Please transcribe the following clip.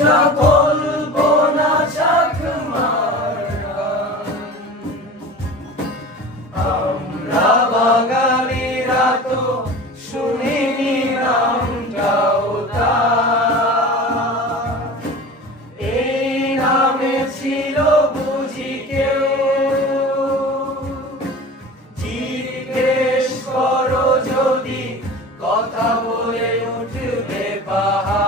এটা বলবো না চাকমার গান। আমরা বাঙালিরা তো শুনিনি নামটাও তার, এই নামে ছিল বুঝি কেউ। জিজ্ঞেস করো যদি কথা বলে উঠবে পাহাড়।